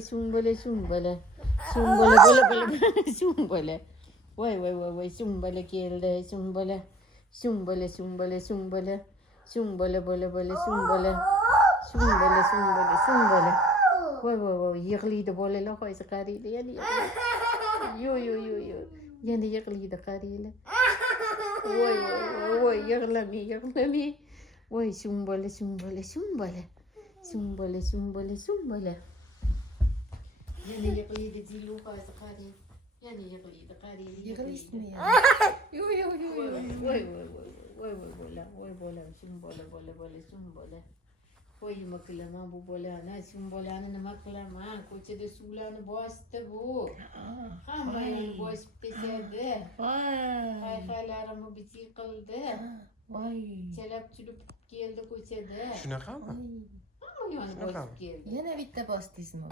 Şumbale şumbale. Şumbale böyle böyle şumbale. Vay vay vay vay şumbale geldi şumbale. Şumbale şumbale şumbale. Şumbale böyle böyle şumbale. Şumbale şumbale şumbale. Vay vay vay yıkılıydı böyle la koysa karıyla yani yıkılıydı. Yo yo yo yo. Yani yıkılıydı karıyla. Vay vay vay yıkılamıyor yıkılamıyor. Vay şumbale şumbale şumbale. Şumbale şumbale şumbale. Yani yıkılıydı zilu koysa karıyla. Yani yıkılıydı karıyla. Yıkılıştı mı ya? Yo yo yo yo. Vay vay vay bola bola şumbale. Vay maklama bu bolana şumbalana maklama koçede sulanı bastı bu. Hamayın boşup desedi. Vay. Haylarımı biçi kıldı. Vay. Çelap çulup geldi koçede. Shunaqa mı? Hamayın boşup geldi. Yana bitta bosdingizmi?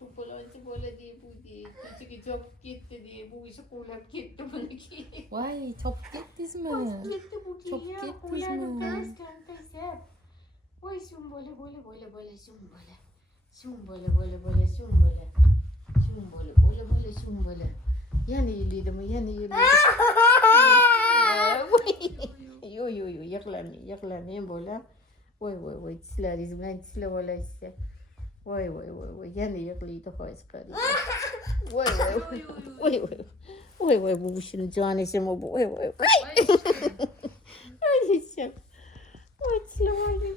Bu bolanchi bola diye bu diye. Koçaki çok gitti diye bu işi kulak gitti bununki. Voy, chopib ketdingizmi? Gitti bu ki Çok ya. gittiniz Kulağını mi? ters kantaysa. Vay şumbale şumbale. Şumbale şumbale. Şumbale şumbale. Yani iyiliydim yani iyiliydim. Yo yo yo yaklanayım böyle. Vay tisler izmen tisler böyle işte. Vay yani yaklıydı hoşkari. Vay bu şunun canesi mi bu? Vay. Ay sen. Vay tisler vay.